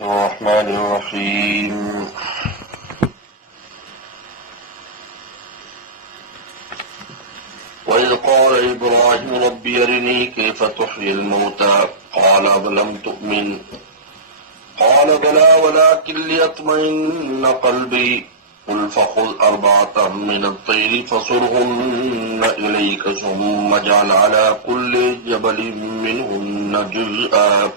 الرحمن الرحيم وإذ قال إبراهيم رب أرني كيف تحيي الموتى قال أولم تؤمن قال بلى ولكن ليطمئن قلبي قل فخذ أربعة من الطير فصرهن إليك ثم اجعل على كل جبل منهن جزءا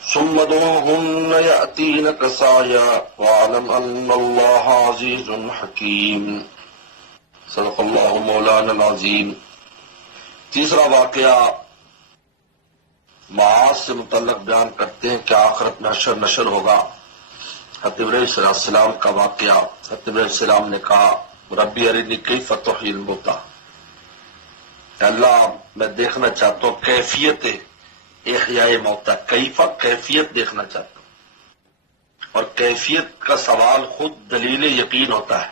ثم ادعوهن يأتينك سعيا واعلم أن الله عزيز حكيم صدق اللہ مولانا العظیم۔ تیسرا واقعہ معاذ سے متعلق بیان کرتے ہیں کہ آخرت میں حشر نشر ہوگا۔ حضرت ابراہیم صلی اللہ علیہ وسلم کا واقعہ۔ حضرت ابراہیم علیہ السلام نے کہا ربی ارنی کیف تحیی الموتى، کہ اللہ میں دیکھنا چاہتا ہوں کیفیت احیاء موتى، کیفیت دیکھنا چاہتا ہوں، اور کیفیت کا سوال خود دلیل یقین ہوتا ہے۔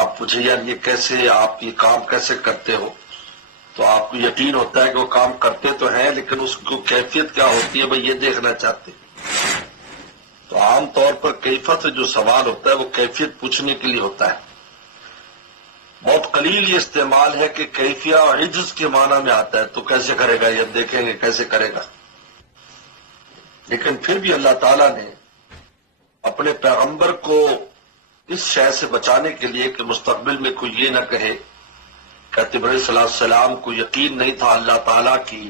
آپ پوچھیں یار یہ کیسے، آپ یہ کام کیسے کرتے ہو، تو آپ کو یقین ہوتا ہے کہ وہ کام کرتے تو ہیں، لیکن اس کو کیفیت کیا ہوتی ہے بھئی یہ دیکھنا چاہتے۔ تو عام طور پر کیفیت سے جو سوال ہوتا ہے وہ کیفیت پوچھنے کے لیے ہوتا ہے۔ بہت قلیل یہ استعمال ہے کہ کیفیہ عجز کے معنی میں آتا ہے، تو کیسے کرے گا، یہ دیکھیں گے کیسے کرے گا۔ لیکن پھر بھی اللہ تعالیٰ نے اپنے پیغمبر کو اس شے سے بچانے کے لیے کہ مستقبل میں کوئی یہ نہ کہے کہ ابراہیم صلی اللہ علیہ وسلم کو یقین نہیں تھا اللہ تعالیٰ کی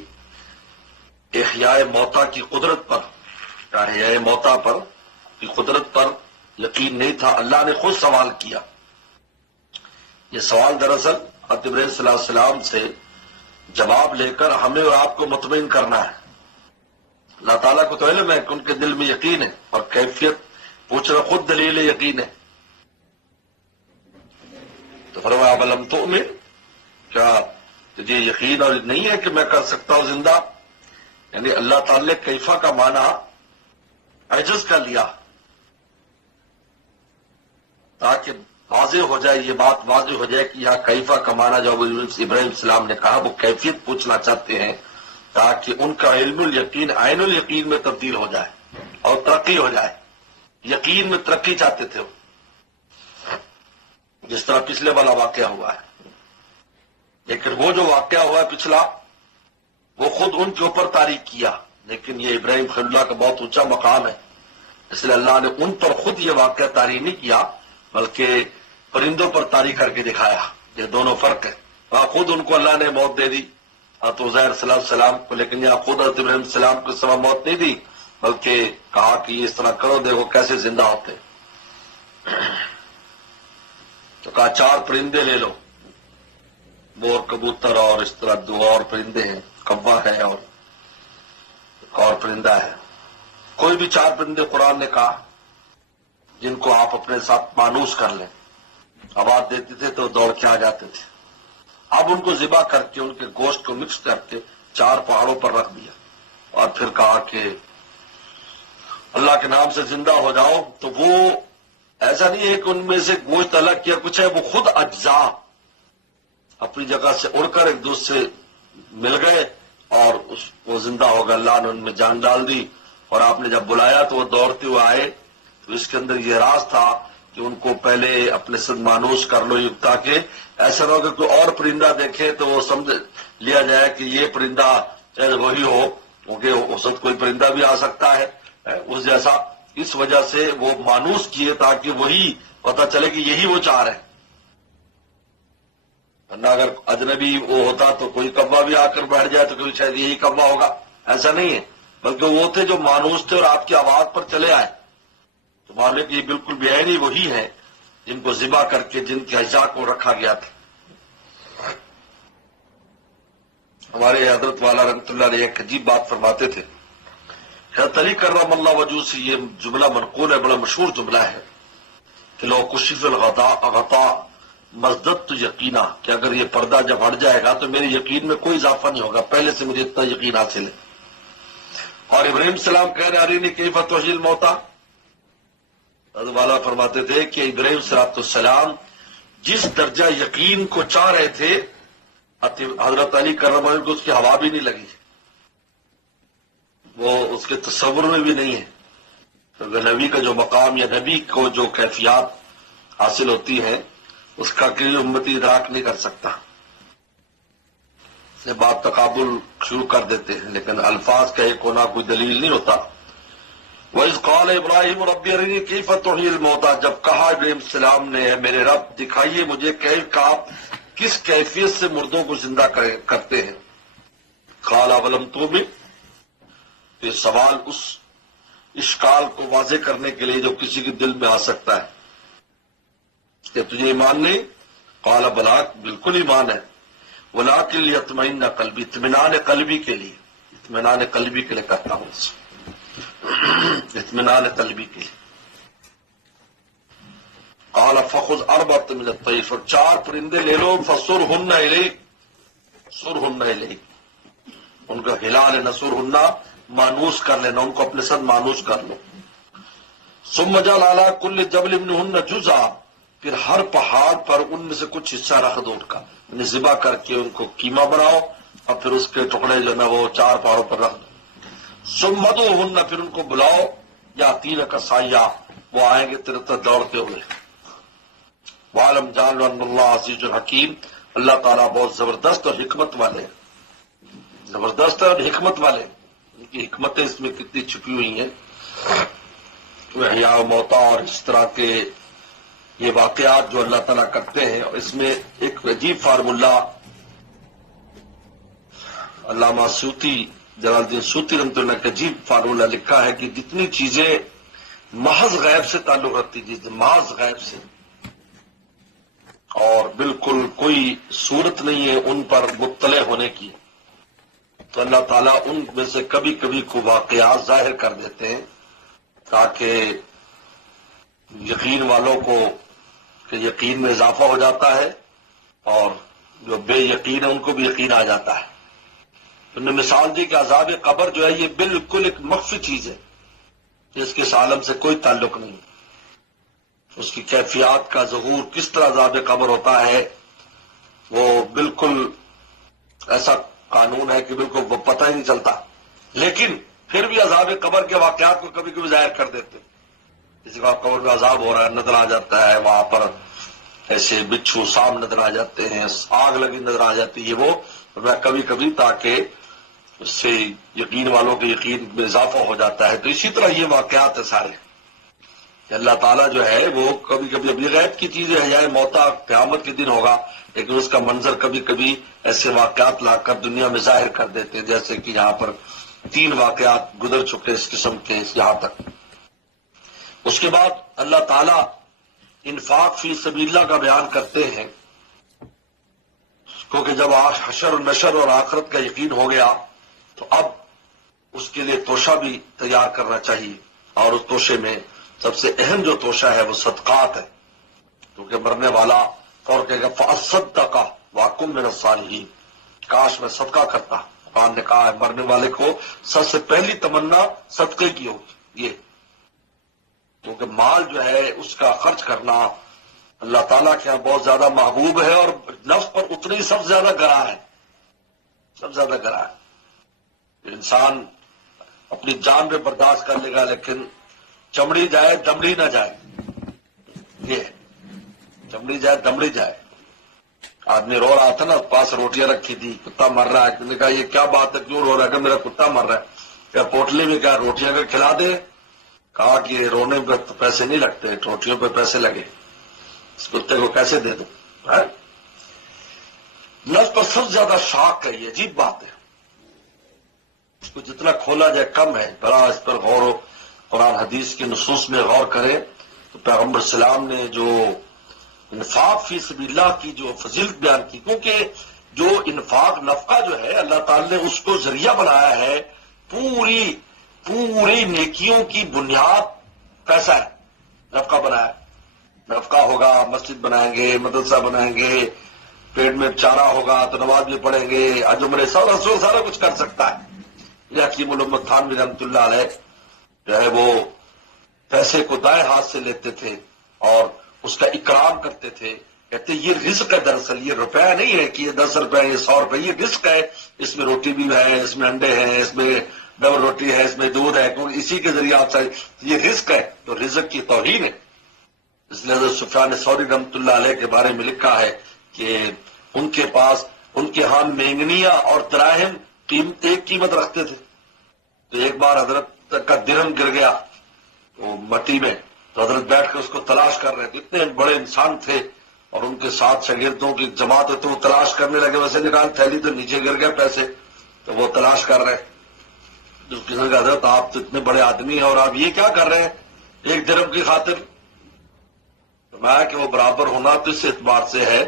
احیاء موتیٰ کی قدرت پر، احیاء موتیٰ پر کی قدرت پر یقین نہیں تھا، اللہ نے خود سوال کیا۔ یہ سوال دراصل حضرت ابراہیم صلی اللہ علیہ وسلم سے جواب لے کر ہمیں اور آپ کو مطمئن کرنا ہے۔ اللہ تعالیٰ کو تو علم ہے کہ ان کے دل میں یقین ہے، اور کیفیت پوچھنا خود دلیل یقین ہے۔ تو فرمایا اولم تؤمن، کیا تجھے یقین اور نہیں ہے کہ میں کر سکتا ہوں زندہ؟ یعنی اللہ تعالی نے کیفا کا معنی عجز کا لیا تاکہ واضح ہو جائے، یہ بات واضح ہو جائے کہ یہاں کیفا کا معنی جو ابراہیم السلام نے کہا وہ کیفیت پوچھنا چاہتے ہیں، تاکہ ان کا علم الیقین عین الیقین میں تبدیل ہو جائے اور ترقی ہو جائے۔ یقین میں ترقی چاہتے تھے وہ، جس طرح پچھلے والا واقعہ ہوا ہے۔ لیکن وہ جو واقعہ ہوا ہے پچھلا، وہ خود ان کے اوپر تاریخ کیا، لیکن یہ ابراہیم خلیل اللہ کا بہت اونچا مقام ہے، اس لیے اللہ نے ان پر خود یہ واقعہ تاریخ نہیں کیا، بلکہ پرندوں پر تاریخ کر کے دکھایا۔ یہ دونوں فرق ہے۔ وہاں خود ان کو اللہ نے موت دے دی حضرت عزیر صلی اللہ علیہ وسلم کو، لیکن یہاں خود حضرت ابراہیم السلام کو اس طرح موت نہیں دی، بلکہ کہا کہ یہ اس طرح کرو، دیکھو کیسے زندہ ہوتے۔ تو کہا 4 پرندے لے لو، مور، کبوتر اور اس طرح 2 اور پرندے ہیں، کوا ہے اور ایک اور پرندہ ہے، کوئی بھی 4 پرندے قرآن نے کہا جن کو آپ اپنے ساتھ مانوس کر لیں۔ آواز دیتے تھے تو دوڑ کے آ جاتے تھے۔ اب ان کو ذبح کر کے ان کے گوشت کو مکس کر کے 4 پہاڑوں پر رکھ دیا، اور پھر کہا کہ اللہ کے نام سے زندہ ہو جاؤ۔ تو وہ ایسا نہیں ہے کہ ان میں سے گوشت الگ کیا کچھ ہے، وہ خود اجزاء اپنی جگہ سے اڑ کر ایک دوسرے سے مل گئے اور وہ زندہ ہو گئے۔ اللہ نے ان میں جان ڈال دی، اور آپ نے جب بلایا تو وہ دوڑتے ہوئے آئے۔ تو اس کے اندر یہ راز تھا کہ ان کو پہلے اپنے سے مانوس کر لو، تاکہ ایسا نہ ہو کہ کوئی اور پرندہ دیکھے تو وہ سمجھ لیا جائے کہ یہ پرندہ چاہے وہی ہو، کیونکہ اس وقت کوئی پرندہ بھی آ سکتا ہے اس جیسا۔ اس وجہ سے وہ مانوس کیے تاکہ وہی پتہ چلے کہ یہی وہ 4 ہیں، ورنہ اگر اجنبی وہ ہوتا تو کوئی کوا بھی آ کر بیٹھ جائے تو کوئی شاید یہی کوا ہوگا، ایسا نہیں ہے، بلکہ وہ تھے جو مانوس تھے اور آپ کی آواز پر چلے آئے۔ تو معلوم کہ یہ بالکل بے عینی وہی ہے جن کو ذبح کر کے جن کے اجزاء کو رکھا گیا تھا۔ ہمارے حضرت والا رحمۃ اللہ علیہ ایک عجیب بات فرماتے تھے، حضرت علی کرم اللہ وجہہ سے یہ جملہ منقول ہے، بڑا مشہور جملہ ہے کہ لو کشف الغطاء مزددت یقینا، کہ اگر یہ پردہ جب ہٹ جائے گا تو میرے یقین میں کوئی اضافہ نہیں ہوگا، پہلے سے مجھے اتنا یقین حاصل ہے۔ اور ابراہیم السلام کہہ رہے ارینی کیف تحیی الموتى، حضرت والا فرماتے تھے کہ ابراہیم صلی اللہ علیہ وسلم جس درجہ یقین کو چاہ رہے تھے، حضرت علی کرم اللہ کو اس کی ہوا بھی نہیں لگی۔ وہ اس کے تصور میں بھی نہیں ہے، کیونکہ نبی کا جو مقام یا نبی کو جو کیفیات حاصل ہوتی ہے اس کا کوئی امتی ادراک نہیں کر سکتا۔ یہ بات تقابل شروع کر دیتے ہیں، لیکن الفاظ کا ایک ہونا کوئی دلیل نہیں ہوتا۔ وَإِذْ قَالَ إِبْرَاهِيمُ رَبِّ أَرِنِي كَيْفَ تُحْيِي الْمَوْتَىٰ، جب کہا ابراہیم السلام نے، میرے رب دکھائیے مجھے کہ آپ کس کیفیت سے مردوں کو زندہ کرتے ہیں۔ قَالَ أَوَلَمْ تُؤْمِنْ، یہ سوال اس اشکال کو واضح کرنے کے لیے جو کسی کے دل میں آ سکتا ہے کہ تجھے ایمان نہیں؟ قَالَ بَلَىٰ، بالکل ایمان ہے، وَلَٰكِن لِيَطْمَئِنَّ قَلْبِي، اطمینان قلبی کے لیے، اطمینان قلبی کے لیے کرتا ہوں اس اطمینان قلبی کے لیے۔ قال فخذ اربعۃ من الطیر، 4 پرندے لے لو، فصرهن الیک، صرهن الیک، ان کا ہلا لینا، صرهن مانوس کر لینا، ان کو اپنے ساتھ مانوس کر لو۔ ثم اجعل علی کل جبل منهن جزءا، پھر ہر پہاڑ پر ان میں سے کچھ حصہ رکھ دو، ان کا یعنی ذبح کر کے ان کو قیمہ بناؤ اور پھر اس کے ٹکڑے جو نا وہ 4 پہاڑوں پر رکھ دو۔ ثم ادعوهن، پھر ان کو بلاؤ، یاتینک سعیا، وہ آئیں گے تیرے طرف دوڑتے ہوئے۔ وعلم جان لو ان اللہ عزیز الحکیم، اللہ تعالیٰ بہت زبردست اور حکمت والے، زبردست اور حکمت والے، ان کی حکمتیں اس میں کتنی چھپی ہوئی ہیں۔ احیاء و موتا اور اس طرح کے یہ واقعات جو اللہ تعالیٰ کرتے ہیں، اور اس میں ایک عجیب فارمولہ علامہ سیوطی، جلال الدین سیوطی رحمۃ اللہ کا عجیب فارمولہ لکھا ہے کہ جتنی چیزیں محض غیب سے تعلق رکھتی تھی، محض غیب سے، اور بالکل کوئی صورت نہیں ہے ان پر مطلع ہونے کی، تو اللہ تعالیٰ ان میں سے کبھی کبھی کو واقعات ظاہر کر دیتے ہیں تاکہ یقین والوں کو کہ یقین میں اضافہ ہو جاتا ہے، اور جو بے یقین ہے ان کو بھی یقین آ جاتا ہے۔ انہوں نے مثال دی کہ عذاب قبر جو ہے یہ بالکل ایک مخفی چیز ہے، جس کے اس عالم سے کوئی تعلق نہیں، اس کی کیفیات کا ظہور کس طرح عذاب قبر ہوتا ہے وہ بالکل ایسا قانون ہے کہ بالکل وہ پتہ ہی نہیں چلتا، لیکن پھر بھی عذاب قبر کے واقعات کو کبھی کبھی ظاہر کر دیتے۔ کسی کا قبر میں عذاب ہو رہا ہے، نظر آ جاتا ہے، وہاں پر ایسے بچھو سانپ نظر آ جاتے ہیں، آگ لگی نظر آ جاتی ہے، وہ کبھی کبھی تاکہ اس سے یقین والوں کے یقین میں اضافہ ہو جاتا ہے۔ تو اسی طرح یہ واقعات ہے سارے کہ اللہ تعالیٰ جو ہے وہ کبھی کبھی ابھی غیب کی چیز ہے، موتا قیامت کے دن ہوگا، لیکن اس کا منظر کبھی کبھی ایسے واقعات لا کر دنیا میں ظاہر کر دیتے ہیں، جیسے کہ یہاں پر 3 واقعات گزر چکے اس قسم کے یہاں تک۔ اس کے بعد اللہ تعالیٰ انفاق فی سبیل اللہ کا بیان کرتے ہیں، کیونکہ جب حشر و نشر اور آخرت کا یقین ہو گیا تو اب اس کے لیے توشہ بھی تیار کرنا چاہیے، اور اس توشے میں سب سے اہم جو توشہ ہے وہ صدقات ہے، کیونکہ مرنے والا فور کہے گا فَأَصَّدَّقَ وَأَكُن مِّنَ الصَّالِحِينَ، کاش میں صدقہ کرتا۔ قرآن نے کہا ہے مرنے والے کو سب سے پہلی تمنا صدقے کی ہوگی، یہ کیونکہ مال جو ہے اس کا خرچ کرنا اللہ تعالیٰ کے یہاں بہت زیادہ محبوب ہے، اور نفس پر اتنی سب سے زیادہ گراں ہے، سب سے زیادہ گراں ہے۔ انسان اپنی جان پہ برداشت کر لے گا، لیکن چمڑی جائے دمڑی نہ جائے، یہ چمڑی جائے دمڑی جائے۔ آدمی رو رہا تھا نا، پاس روٹیاں رکھی تھی، کتا مر رہا ہے، نے کہا یہ کیا بات ہے، کیوں رو رہا ہے؟ کہ میرا کتا مر رہا ہے۔ کیا پوٹلی میں کیا روٹیاں کا کھلا دے؟ کہا کہ رونے پہ پیسے نہیں لگتے، روٹیوں پہ پیسے لگے، اس کتے کو کیسے دے دو؟ نفس پر سب سے زیادہ شاک ہے، یہ عجیب بات ہے، اس کو جتنا کھولا جائے کم ہے۔ بڑا اس پر غور و قرآن حدیث کے نصوص میں غور کرے تو پیغمبر السلام نے جو انفاق فی سبیل اللہ کی جو فضیلت بیان کی، کیونکہ جو انفاق نفقہ جو ہے اللہ تعالی نے اس کو ذریعہ بنایا ہے، پوری نیکیوں کی بنیاد پیسہ ہے، نفقہ بنایا۔ نفقہ ہوگا، مسجد بنائیں گے، مدرسہ بنائیں گے، پیٹ میں چارہ ہوگا تو نماز بھی پڑھیں گے، حج عمرہ سارا کچھ کر سکتا ہے۔ یہ حکیم الامت تھانوی رحمۃ اللہ علیہ جو ہے وہ پیسے کو دائیں ہاتھ سے لیتے تھے اور اس کا اکرام کرتے تھے، کہتے یہ رزق ہے، دراصل یہ روپیہ نہیں ہے کہ یہ 10 روپے، یہ 100 روپے، یہ رزق ہے، اس میں روٹی بھی ہے، اس میں انڈے ہیں، اس میں ڈبل روٹی ہے، اس میں دودھ ہے، کیونکہ اسی کے ذریعے آپ یہ رزق ہے تو رزق کی توہین ہے۔ اس لیے حضرت سفیان ثوری رحمۃ اللہ علیہ کے بارے میں لکھا ہے کہ ان کے پاس ان کے ہاں مینگنیاں اور دراہم ایک قیمت رکھتے تھے۔ تو ایک بار حضرت کا درہم گر گیا وہ مٹی میں، تو حضرت بیٹھ کے اس کو تلاش کر رہے تھے۔ اتنے بڑے انسان تھے اور ان کے ساتھ شاگردوں کی جماعت ہے، تو وہ تلاش کرنے لگے، ویسے نکال تھیلی تو نیچے گر گئے پیسے، تو وہ تلاش کر رہے۔ جس کسی نے کہا حضرت آپ تو اتنے بڑے آدمی ہیں اور آپ یہ کیا کر رہے ہیں ایک درہم کی خاطر؟ فرمایا کہ وہ برابر ہونا تو اس اعتبار سے ہے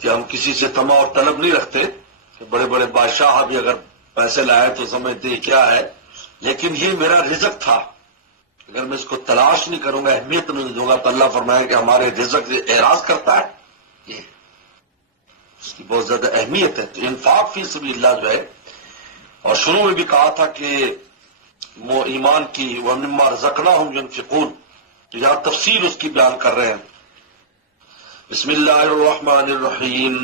کہ ہم کسی سے طمع اور طلب نہیں رکھتے کہ بڑے بڑے بادشاہ بھی اگر پیسے لائے تو سمجھتے کیا ہے، لیکن یہ میرا رزق تھا، اگر میں اس کو تلاش نہیں کروں گا، اہمیت نہیں دوں گا، تو اللہ فرمایا کہ ہمارے رزق سے اعراض کرتا ہے، یہ اس کی بہت زیادہ اہمیت ہے۔ تو انفاق فی سبیل اللہ جو ہے، اور شروع میں بھی کہا تھا کہ وہ ایمان کی وَمِمَّا رَزَقْنَاهُمْ يُنْفِقُونَ، تو یہاں تفصیل اس کی بیان کر رہے ہیں۔ بسم اللہ الرحمن الرحیم،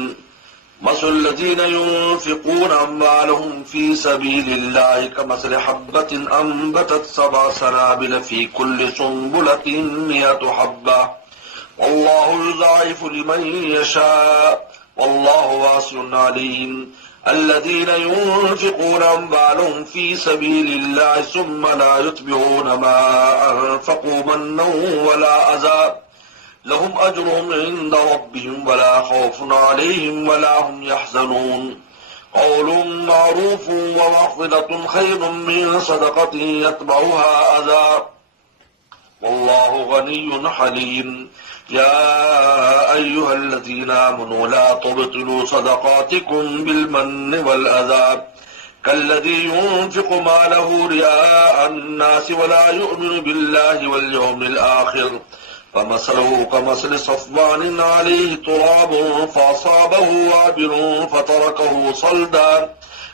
مثل الذین ينفقون اموالهم فی سبیل اللہ کمثل حبۃ انبتت سبع سنابل فی کل سنبلۃ مئۃ حبۃ واللہ یضاعف لمن یشاء واللہ واسع علیم۔ الذين ينفقون أموالهم في سبيل الله ثم لا يتبعون ما أنفقوا منا ولا أذى لهم أجرهم عند ربهم ولا خوف عليهم ولا هم يحزنون قول معروف ومغفرة خير من صدقة يتبعها أذى والله غني حليم۔ يا أيها الذين آمنوا لا تبطلوا صدقاتكم بالمن والأذى كالذي ينفق ماله رياء الناس ولا يؤمن بالله واليوم الآخر فمثله كمثل صفوان عليه تراب فأصابه وابل فتركه صلدا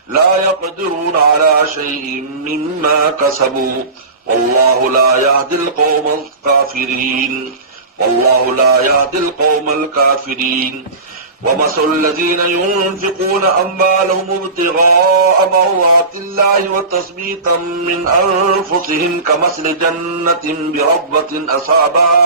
لا يقدرون على شيء مما كسبوا والله لا يهدي القوم الكافرين والله لا يهدي القوم الكافرين۔ ومثل الذين ينفقون أموالهم ابتغاء مرضات الله وتثبيتا من أنفسهم كمثل جنة بربوة أصابها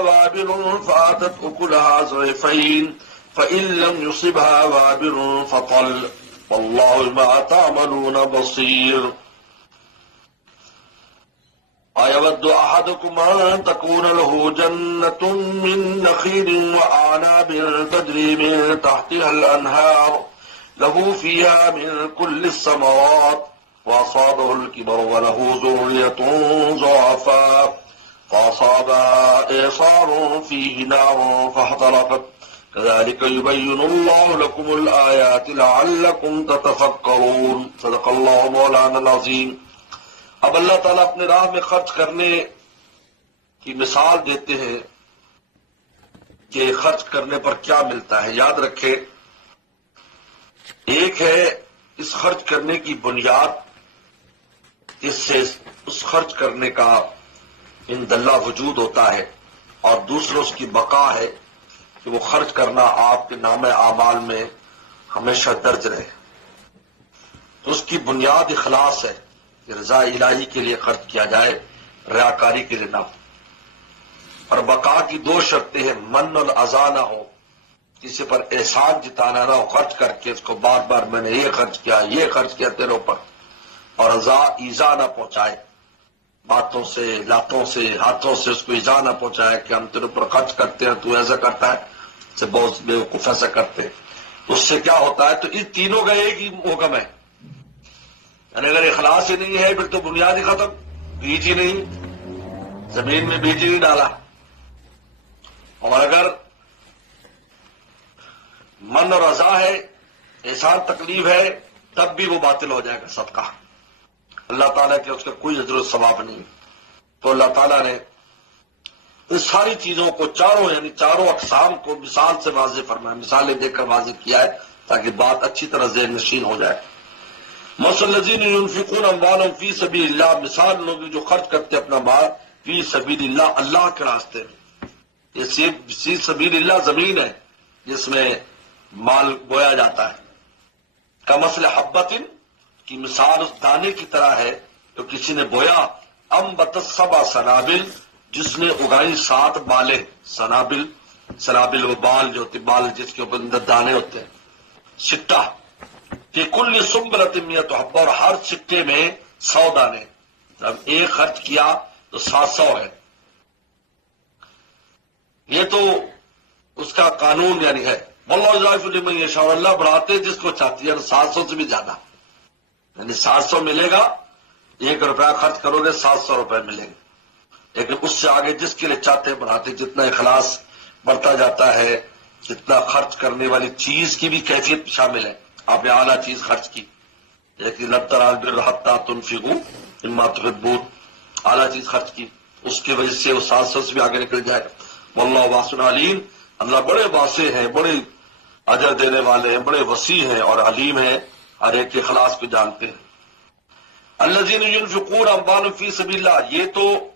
وابل فآتت أكلها ضعفين فإن لم يصبها وابل فطل والله بما تعملون بصير۔ أيود أحدكم أن تكون له جنة من نخيل وأعناب تجري من تحتها الأنهار له فيها من كل الثمرات وأصابه الكبر وله ذرية ضعفاء فأصابها إعصار فيه نار فاحترقت كذلك يبين الله لكم الآيات لعلكم تتفكرون۔ صدق الله مولانا العظيم۔ اب اللہ تعالیٰ اپنے راہ میں خرچ کرنے کی مثال دیتے ہیں کہ خرچ کرنے پر کیا ملتا ہے۔ یاد رکھے، ایک ہے اس خرچ کرنے کی بنیاد، اس سے اس خرچ کرنے کا عند اللہ وجود ہوتا ہے، اور دوسرا اس کی بقا ہے کہ وہ خرچ کرنا آپ کے نام اعمال میں ہمیشہ درج رہے۔ تو اس کی بنیاد اخلاص ہے کہ رضا الہی کے لیے خرچ کیا جائے، ریاکاری کے لیے نہ ہو۔ اور بقا کی دو شرطیں ہیں، من اور اذا نہ ہو، کسی پر احسان جتانا نہ ہو، خرچ کر کے اس کو بار بار میں نے یہ خرچ کیا تیرے اوپر، اور ایذا نہ پہنچائے، باتوں سے، لاتوں سے، ہاتھوں سے اس کو ایذا نہ پہنچائے کہ ہم تیرے اوپر خرچ کرتے ہیں تو ایسا کرتا ہے، سے بہت بیوقوف ایسا کرتے ہیں۔ اس سے کیا ہوتا ہے؟ تو ان تینوں کا ایک ہی حکم ہے، یعنی اگر اخلاص ہی نہیں ہے پھر تو بنیاد ہی ختم، بیج ہی نہیں، زمین میں بیج ہی نہیں ڈالا۔ اور اگر من اور رضا ہے، احسان تکلیف ہے، تب بھی وہ باطل ہو جائے گا صدقہ، اللہ تعالیٰ کے اس کا کوئی اجر و ثواب نہیں۔ تو اللہ تعالیٰ نے ان ساری چیزوں کو چاروں اقسام کو مثال سے واضح فرمایا، مثالیں دیکھ کر واضح کیا ہے تاکہ بات اچھی طرح ذہن نشین ہو جائے۔ مثل الذین ينفقون اموالهم فی سبیل اللہ، مثال لوگ جو خرچ کرتے اپنا مال فی سبیل اللہ، اللہ کے راستے میں۔ یہ فی سبیل اللہ زمین ہے جس میں مال بویا جاتا ہے۔ کمثل حبۃ، کی مثال اس دانے کی طرح ہے جو کسی نے بویا، انبتت سبع سنابل، جس نے اگائی 7 بالیں. سنابل وہ بال جو ہوتے، بال جس کے اوپر اندر دانے ہوتے ہیں. سٹہ کہ کل سنبلۃ مئۃ حبہ، اور ہر سٹے میں 100 دانے. اب ایک خرچ کیا تو 700 ہے. یہ تو اس کا قانون یعنی ہے. واللہ یضاعف لمن یشاء، اللہ بڑھاتے جس کو چاہتی ہے. 700 سے بھی زیادہ، یعنی 700 ملے گا. 1 روپیہ خرچ کرو گے 700 روپے ملیں گے. لیکن اس سے آگے جس کے لیے چاہتے ہیں بڑھاتے. جتنا اخلاص بڑھتا جاتا ہے، جتنا خرچ کرنے والی چیز کی بھی کیفیت شامل ہے. آپ نے اعلیٰ چیز خرچ کی، لیکن لن تنالوا البر حتی تنفقوا مما تحبون، اعلیٰ چیز خرچ کی، اس کی وجہ سے وہ 700 سے بھی آگے نکل جائے گا. واللہ واسع علیم، اللہ بڑے واسع ہیں، بڑے اجر دینے والے ہیں، بڑے وسیع ہیں اور علیم ہیں، ہر ایک کے اخلاص کو جانتے ہیں. الذین ينفقون اموالهم فی سبیل اللہ،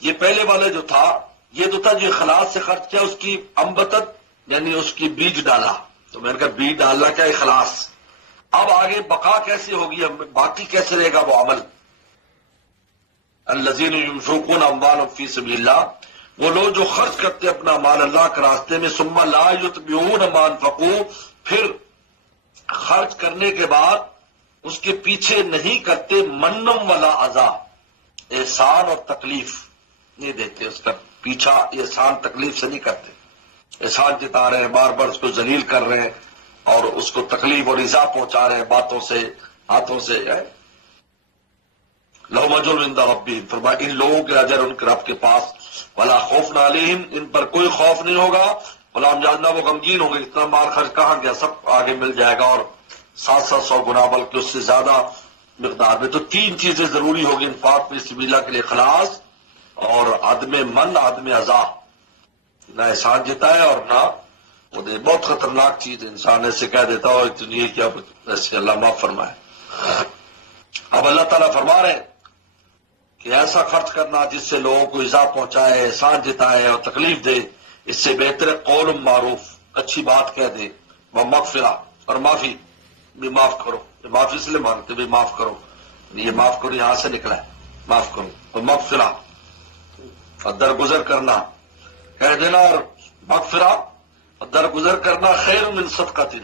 یہ پہلے والا جو تھا، یہ تو تھا جو اخلاص سے خرچ کیا، اس کی انبتت یعنی اس کی بیج ڈالا. تو میں نے کہا بیج ڈالنا کیا؟ اخلاص. اب آگے بقا کیسے ہوگی، باقی کیسے رہے گا وہ عمل. الذین ينفقون اموالهم فی سبیل اللہ، وہ لوگ جو خرچ کرتے اپنا مال اللہ کے راستے میں. ثم لا یتبعون ما انفقوا، پھر خرچ کرنے کے بعد اس کے پیچھے نہیں کرتے منم ولا اذا، احسان اور تکلیف نہیں دیتے. اس کا پیچھا احسان تکلیف سے نہیں کرتے. احسان جتا رہے ہیں، بار بار اس کو ذلیل کر رہے ہیں اور اس کو تکلیف اور ایذا پہنچا رہے ہیں باتوں سے، ہاتھوں سے. لہم اجر عند ربہم، فرمایا ان لوگوں کے اجر ان کے رب کے پاس. ولا خوف علیہم، ان پر کوئی خوف نہیں ہوگا. ولا ہم جاننا، وہ غمگین ہوں گے اتنا مال خرچ کہاں گیا، سب آگے مل جائے گا اور 700 گنا بلکہ اس سے زیادہ مقدار میں. تو 3 چیزیں ضروری ہوگی انفاق فی سبیل اللہ کے لیے: اخلاص اور عدم من، عدم اذا. نہ احسان جتا ہے اور نہ وہ دے. بہت خطرناک چیز ہے. انسان ایسے کہہ دیتا ہو اتنی کیا، ایسے اللہ معاف فرمائے. اب اللہ تعالیٰ فرما رہے ہیں کہ ایسا خرچ کرنا جس سے لوگوں کو ایذا پہنچائے، احسان جتائے اور تکلیف دے، اس سے بہتر ہے قول معروف، اچھی بات کہہ دے، وہ مغفرہ اور معافی بھی. معاف کرو، معافی اس لیے مانگتے بھی معاف کرو، یہ معاف کرو یہاں سے نکلا ہے، معاف کرو. اور مغفرہ اور درگزر کرنا، کہہ دینا اور مغفرہ اور درگزر کرنا. خیر من صدقۃ،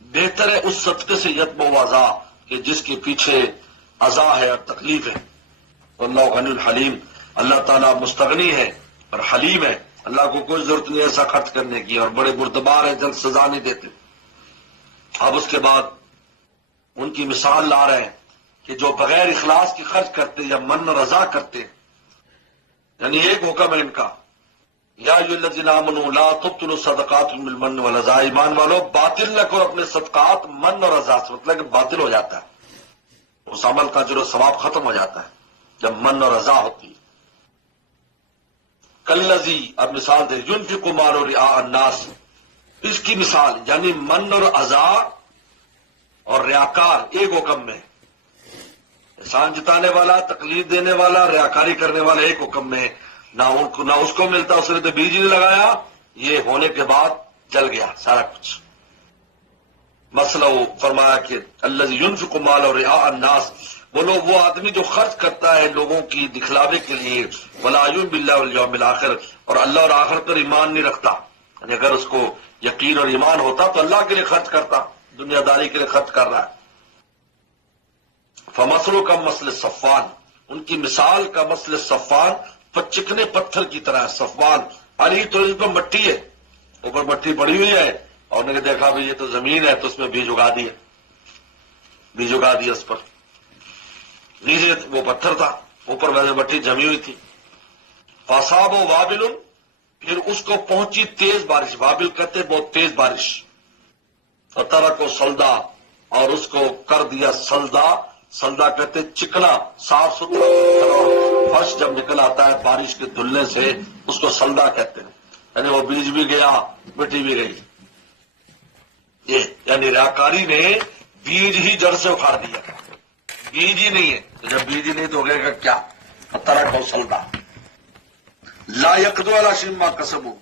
بہتر ہے اس صدقے سے یتبع اذا، کہ جس کے پیچھے اذا ہے اور تکلیف ہے. اللہ غنی حلیم، اللہ تعالیٰ مستغنی ہے اور حلیم ہے. اللہ کو کوئی ضرورت نہیں ایسا خرچ کرنے کی، اور بڑے بردبار ہیں، جلد سزا نہیں دیتے. اب اس کے بعد ان کی مثال لا رہے ہیں کہ جو بغیر اخلاص کی خرچ کرتے یا من رضا کرتے. یعنی ایک حکم ہے ان کا، یا ایھا الذین آمنوا لا تبطلوا صدقاتکم بالمن والاذی، ایمان والو باطل نہ کرو اپنے صدقات من اور رضا سے. مطلب کہ باطل ہو جاتا ہے، اس عمل کا جو ثواب ختم ہو جاتا ہے جب من اور رضا ہوتی ہے. کالذی، اب مثال دے، ينفق مالہ رئاء الناس، اس کی مثال یعنی من اور رضا اور ریاکار ایک حکم میں. احسان جتانے والا، تکلیف دینے والا، ریاکاری کرنے والا ایک حکم میں. نہ اس کو ملتا، اس نے تو بیج نہیں لگایا، یہ ہونے کے بعد جل گیا سارا کچھ. مسئلہ فرمایا کہ الذی ينفق مالہ رئاء الناس، وہ آدمی جو خرچ کرتا ہے لوگوں کی دکھلاوے کے لیے. ولا یؤمن باللہ والیوم الآخر، اور اللہ اور آخر پر ایمان نہیں رکھتا. یعنی اگر اس کو یقین اور ایمان ہوتا تو اللہ کے لیے خرچ کرتا، دنیا داری کے لیے خرچ کر رہا ہے. فمثلہ کمثل صفوان، ان کی مثال کا مثل صفوان، چکنے پتھر کی طرح. صفوان علی تو اس پر مٹی ہے، اوپر مٹی پڑی ہوئی ہے، اور نے دیکھا بھی یہ تو زمین ہے تو اس میں بیج اگا دیا اس پر. نیچے وہ پتھر تھا، اوپر ویسے مٹی جمی ہوئی تھی. فاصابہ وابل، پھر اس کو پہنچی تیز بارش. وابل کہتے بہت تیز بارش. فترکہ صلدا، اور اس کو کر دیا سلدا. سلدا کہتے چکنا، صاف ستھرا فرش جب نکل آتا ہے بارش کے دھلنے سے اس کو سلدا کہتے ہیں. یعنی وہ بیج بھی گیا، مٹی بھی گئی. یہ یعنی ریاکاری نے بیج ہی جڑ سے اکھاڑ دیا، بیج ہی نہیں ہے. جب بیج ہی نہیں تو ہوگا کیا؟ ترک و سلدا. لا یقدر علی شیء ما کسبوا،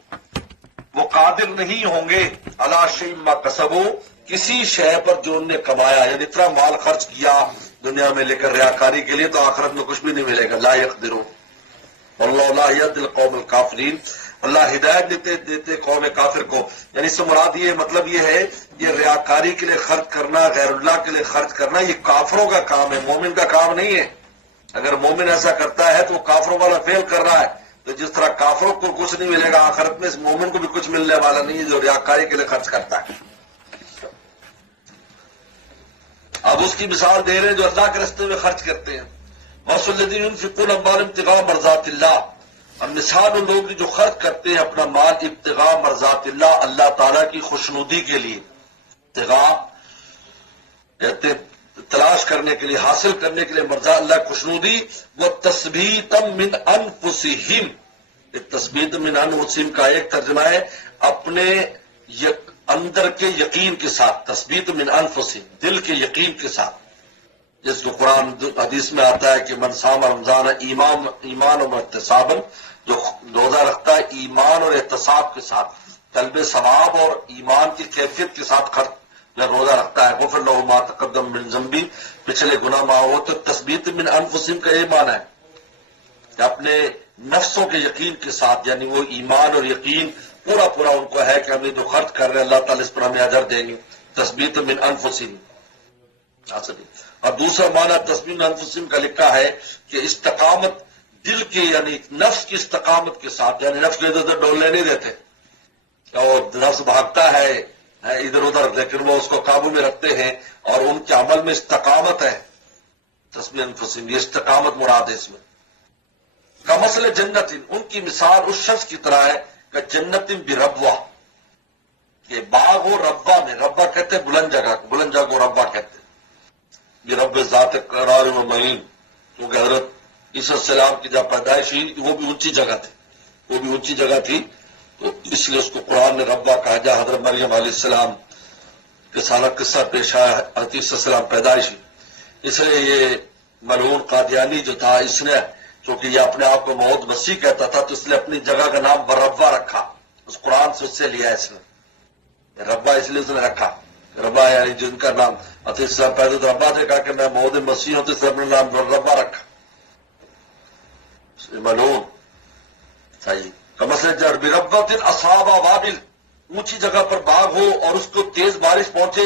وہ قادر نہیں ہوں گے علی شیء ما کسبوا، کسی شے پر جو انہوں نے کمایا، یعنی اتنا مال خرچ کیا دنیا میں لے کر ریاکاری کے لیے، تو آخرت میں کچھ بھی نہیں ملے گا. لا یقدرون واللہ لا یهدی القوم الکافرین. اللہ ہدایت دیتے قوم کافر کو. یعنی اس سے مراد یہ مطلب یہ ہے، یہ ریاکاری کے لیے خرچ کرنا، غیر اللہ کے لیے خرچ کرنا، یہ کافروں کا کام ہے، مومن کا کام نہیں ہے. اگر مومن ایسا کرتا ہے تو وہ کافروں والا فیل کر رہا ہے. تو جس طرح کافروں کو کچھ نہیں ملے گا آخرت میں، اس مومن کو بھی کچھ ملنے والا نہیں ہے جو ریاکاری کے لیے خرچ کرتا ہے. اب اس کی مثال دے رہے ہیں جو اللہ کے راستے میں خرچ کرتے ہیں. وَمَثَلُ الَّذِينَ يُنْفِقُونَ أَمْوَالَهُمْ ابْتِغَاءَ مَرْضَاتِ اللَّهِ. اب مثال ان لوگ جو خرچ کرتے ہیں اپنا مال ابتغاء مرضات اللہ، اللہ تعالیٰ کی خوشنودی کے لیے. ابتغاء کہتے ہیں تلاش کرنے کے لیے، حاصل کرنے کے لیے، مرضات اللہ خوشنودی. وَتَثْبِيتًا مِنْ أَنفُسِهِمْ. تثبیت من انفسہم کا ایک ترجمہ ہے اپنے اندر کے یقین کے ساتھ. تثبیت من انفسہم، دل کے یقین کے ساتھ. جس کو قرآن حدیث میں آتا ہے کہ من صام رمضان ایمان و احتسابا، جو روزہ رکھتا ہے ایمان اور احتساب کے ساتھ، طلب ثواب اور ایمان کی کیفیت کے ساتھ روزہ رکھتا ہے، غفر لہ ما تقدم من ذنبی، پچھلے گناہ معاف ہو. تو تثبیت من انفسہم کا یہ معنی ہے کہ اپنے نفسوں کے یقین کے ساتھ، یعنی وہ ایمان اور یقین پورا پورا ان کو ہے کہ ہم یہ جو خرچ کر رہے ہیں اللہ تعالیٰ اس پر ہمیں اجر دیں گے. تثبیت من انفسہم. اور دوسرا معنی تثبیت من انفسہم کا لکھا ہے کہ استقامت دل کی، یعنی نفس کی استقامت کے ساتھ، یعنی نفس کو ادھر ادھر ڈولنے نہیں دیتے. اور نفس بھاگتا ہے ادھر ادھر، لیکن وہ اس کو قابو میں رکھتے ہیں اور ان کے عمل میں استقامت ہے. تثبیت انفسہم، یہ استقامت مراد ہے اس میں. کمثل جنت، ان کی مثال اس شخص کی طرح ہے کہ جنت بربوہ، کہ باغ ہو ربا میں. ربا کہتے ہیں بلند جگہ کو، بلند جگہ کو ربا کہتے ہیں. برب ذات قرار و معین، کیونکہ حضرت عیسیٰ السلام کی جب پیدائش ہوئی وہ بھی اونچی جگہ تھی، وہ بھی اونچی جگہ تھی، تو اس لیے اس کو قرآن نے ربا کہا. جہاں حضرت مریم علیہ السلام کے سارا قصہ پیش آیا، حضرت عیسیٰ السلام پیدائش ہوئی. اس لیے یہ ملعون قادیانی جو تھا، اس نے چونکہ یہ اپنے آپ کو محمد مسیح کہتا تھا تو اس نے اپنی جگہ کا نام بربا رکھا. اس قرآن سے اس سے لیا اس نے ربا، اس لیے اس نے رکھا ربا، یعنی جن کا نام عطیہ السلام پیدا تو ربا نے کہا کہ میں محمد مسیح ہوں، تو اس نے اپنا نام ربا رکھا. ملعون صحیح. کمثل بربۃ اصحاب وابل، اونچی جگہ پر باغ ہو اور اس کو تیز بارش پہنچے،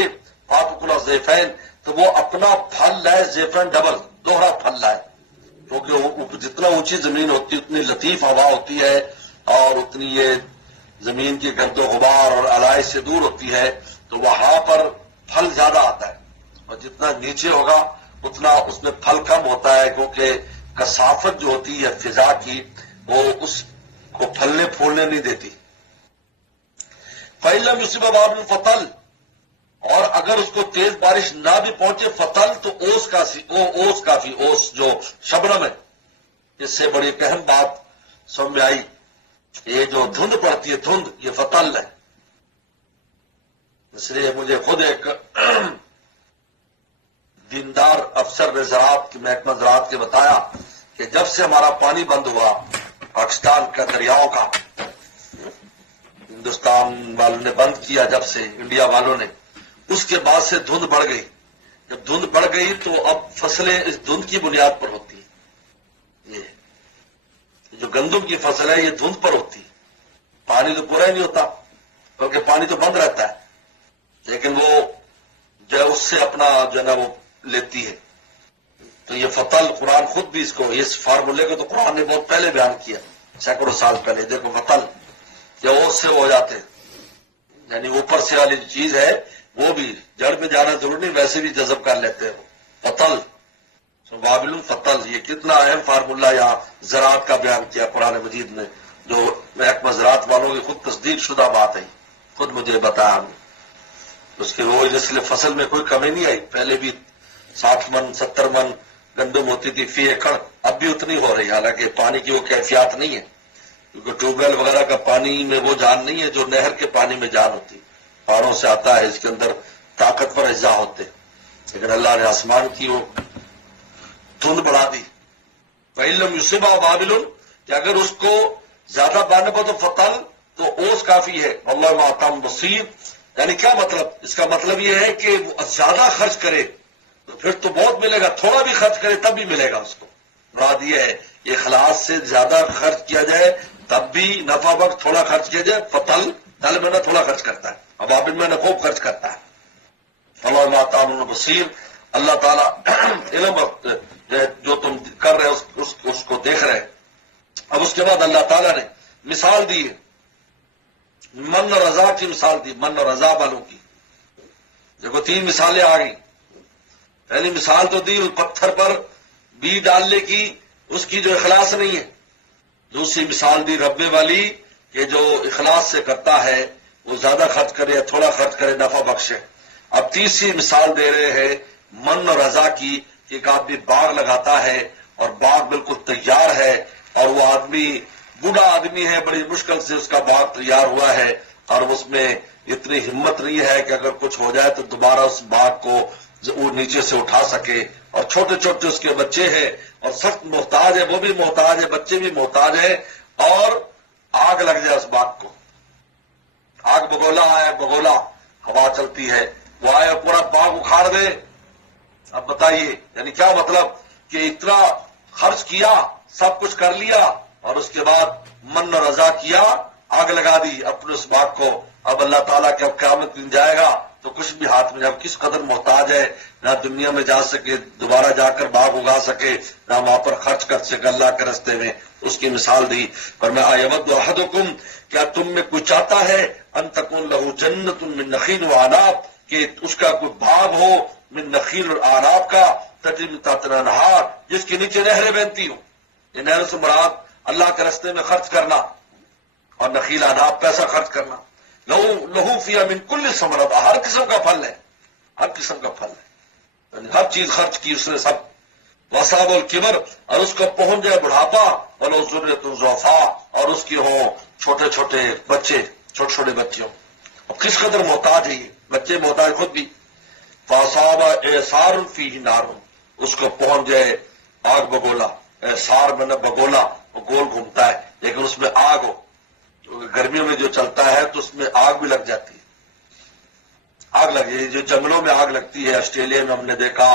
فاتکل زیفین، تو وہ اپنا پھل لائے، زیفین ڈبل، دوہرا پھل لائے. کیونکہ جتنا اونچی زمین ہوتی اتنی لطیف ہوا ہوتی ہے اور اتنی یہ زمین کی گرد و غبار اور علائش سے دور ہوتی ہے، تو وہاں پر پھل زیادہ آتا ہے. اور جتنا نیچے ہوگا اتنا اس میں پھل کم ہوتا ہے، کیونکہ کثافت جو ہوتی ہے فضا کی وہ اس کو پھلنے پھولنے نہیں دیتی. فَإِن لَّمْ يُصِبْهُ وَابِلٌ فَطَلْ، اور اگر اس کو تیز بارش نہ بھی پہنچے، فطل تو اوس کافی، اوس جو شبنم ہے. اس سے بڑی اہم بات سمجھ میں آئی، یہ جو دھند پڑتی ہے، دھند، یہ فطل ہے. اس لیے مجھے خود ایک دیندار افسر نے زراعت کی، محکمہ زراعت کے بتایا کہ جب سے ہمارا پانی بند ہوا پاکستان کا، دریاؤں کا، ہندوستان والوں نے بند کیا جب سے، انڈیا والوں نے، اس کے بعد سے دھند بڑھ گئی. جب دھند بڑھ گئی تو اب فصلیں اس دھند کی بنیاد پر ہوتی ہیں. یہ جو گندم کی فصل ہے یہ دھند پر ہوتی ہے. پانی تو پورا ہی نہیں ہوتا کیونکہ پانی تو بند رہتا ہے، لیکن وہ جو ہے اس سے اپنا جو ہے نا وہ لیتی ہے. تو یہ فطل، قرآن خود بھی اس کو، اس فارمولے کو تو قرآن نے بہت پہلے بیان کیا، سینکڑوں سال پہلے. دیکھو فطل یا اوس سے ہو جاتے ہیں، یعنی اوپر سے والی چیز ہے وہ بھی جڑ میں جانا ضروری نہیں، ویسے بھی جذب کر لیتے ہیں. فطل، وابل فطل، یہ کتنا اہم فارمولہ یہاں زراعت کا بیان کیا قرآن مجید نے، جو محکمہ زراعت والوں کی خود تصدیق شدہ بات ہے، خود مجھے بتایا ہم نے. اس کے وہ اس لیے فصل میں کوئی کمی نہیں آئی. پہلے بھی 60 من 70 من گندم ہوتی تھی فی ایکڑ، اب بھی اتنی ہو رہی ہے، حالانکہ پانی کی وہ کیفیات نہیں ہے، کیونکہ ٹیوب ویل وغیرہ کا پانی میں وہ جان نہیں ہے جو نہر کے پانی میں جان ہوتی. پہاڑوں سے آتا ہے، اس کے اندر طاقتور اجزاء ہوتے، لیکن اللہ نے آسمان کی وہ دھند بڑھا دی. فَإِن لَّمْ يُصِبْهُ وَابِلٌ، کہ اگر اس کو زیادہ بانے پر تو فطل، تو اوس کافی ہے. اللہ مع بصیر، یعنی کیا مطلب؟ اس کا مطلب یہ ہے کہ وہ زیادہ خرچ کرے تو پھر تو بہت ملے گا، تھوڑا بھی خرچ کرے تب بھی ملے گا اس کو. مراد یہ ہے اخلاص سے زیادہ خرچ کیا جائے تب بھی نفع بخش، تھوڑا خرچ کیا جائے فتل تل میں نہ تھوڑا خرچ کرتا ہے، ابابل میں نہ خوب خرچ کرتا ہے. اللہ تعالیٰ بصیر، اللہ تعالیٰ علم جو تم کر رہے اس کو دیکھ رہے. اب اس کے بعد اللہ تعالیٰ نے مثال دی، من اور رضا کی مثال دی، من اور رضا والوں کی. دیکھو 3 مثالیں آ گئی. پہلی مثال تو دی پتھر پر بی ڈالنے کی، اس کی جو اخلاص نہیں ہے. دوسری مثال دی ربے والی کہ جو اخلاص سے کرتا ہے وہ زیادہ خرچ کرے یا تھوڑا خرچ کرے نفع بخشے. اب تیسری مثال دے رہے ہیں من اور رضا کی کہ ایک آدمی باغ لگاتا ہے اور باغ بالکل تیار ہے اور وہ آدمی بوڑھا آدمی ہے، بڑی مشکل سے اس کا باغ تیار ہوا ہے اور اس میں اتنی ہمت نہیں ہے کہ اگر کچھ ہو جائے تو دوبارہ اس باغ کو وہ نیچے سے اٹھا سکے. اور چھوٹے چھوٹے اس کے بچے ہیں اور سخت محتاج ہے، وہ بھی محتاج ہے، بچے بھی محتاج ہیں، اور آگ لگ جائے اس باغ کو. آگ بگولا آیا، بگولا ہوا چلتی ہے، وہ آئے اور پورا باغ اکھاڑ دے. اب بتائیے یعنی کیا مطلب کہ اتنا خرچ کیا، سب کچھ کر لیا اور اس کے بعد من اور رضا کیا، آگ لگا دی اپنے اس باغ کو. اب اللہ تعالیٰ کے اب قیامت دن جائے گا تو کچھ بھی ہاتھ میں، اب کس قدر محتاج ہے، نہ دنیا میں جا سکے، دوبارہ جا کر باغ اگا سکے، نہ وہاں پر خرچ کر سکے اللہ کے راستے میں. اس کی مثال دی. پر میں ایود احدکم، کیا تم میں کوئی چاہتا ہے ان تکون لہو جنت من نخیل و اعناب، کہ اس کا کوئی باغ ہو من نخیل اور اعناب کا، تجری من تحتہا الانہار، جس کے نیچے نہریں بہتی ہوں. یہ نہروں سے مراد اللہ کے راستے میں خرچ کرنا، اور نخیل اعناب پیسہ خرچ کرنا. لہو فیہا من کل ثمرۃ، ہر قسم کا پھل ہے، ہر قسم کا پھل ہے، یعنی ہر چیز خرچ کی اس نے سب. وصاب الکبر، اور اس کو پہنچ جائے بڑھاپا، ولو ذریۃ ضعفاء، اور اس کی ہوں چھوٹے چھوٹے بچے، چھوٹے چھوٹے بچیوں. اب کس قدر محتاج ہے یہ بچے، محتاج خود بھی. فاصاب اعصار فیہ نار، اس کو پہنچ جائے آگ بگولا. اعصار میں نہ بگولا، وہ گول گھومتا ہے لیکن اس میں آگ ہو. گرمیوں میں جو چلتا ہے تو اس میں آگ بھی لگ جاتی ہے. آگ لگ جائے، جو جنگلوں میں آگ لگتی ہے، آسٹریلیا میں ہم نے دیکھا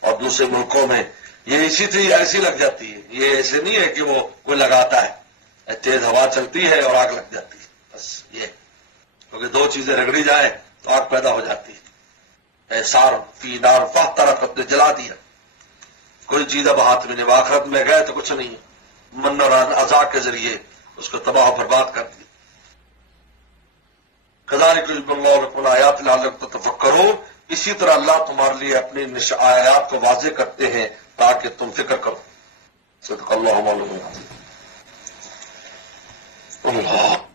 اور دوسرے ملکوں میں، یہ اسی طرح ایسی لگ جاتی ہے. یہ ایسے نہیں ہے کہ وہ کوئی لگاتا ہے، تیز ہوا چلتی ہے اور آگ لگ جاتی ہے، بس یہ. کیونکہ 2 چیزیں رگڑی جائیں تو آگ پیدا ہو جاتی ہے. اعصار فی نار فاحترقت، نے جلا دیا. کوئی چیز اب ہاتھ میں نہیں، آخرت میں گئے تو کچھ نہیں ہے. من اور عزا کے ذریعے اس کو تباہ و برباد کر دیا. کذالک یضرب اللہ لکم الآیات لعلکم تتفکرون، اسی طرح اللہ تمہارے لیے اپنی آیات کو واضح کرتے ہیں تاکہ تم فکر کرو. صدق اللہ مولانا. اللہ